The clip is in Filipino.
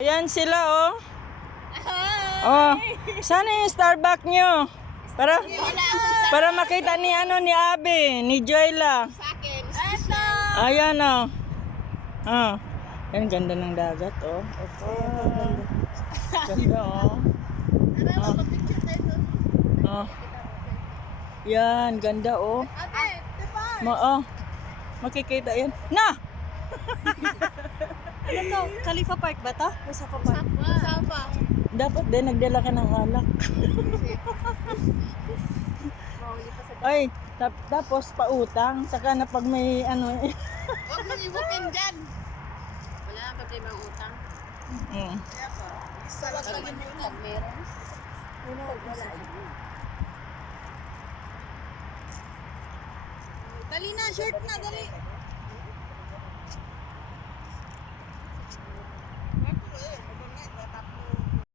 Ayan sila, oh. Oh, saan yung Starbucks nyo? Para makita ni ni Abby, ni Joyla. Ayan, oh. Oh. Yan, ganda ng dagat, oh. Ganda, oh. Oh. Yan, ganda, oh. Oh. Makikita yan. Na! Ano to? Khalifa Park ba to? Musafa Park? Musafa. Dapat din nagdala ka ng alak. Ay, tapos pautang. Saka na pag may ano eh. Huwag mong ibukin dyan. Wala nang problema ang utang. Pag meron. Dali na, shirt na, dali.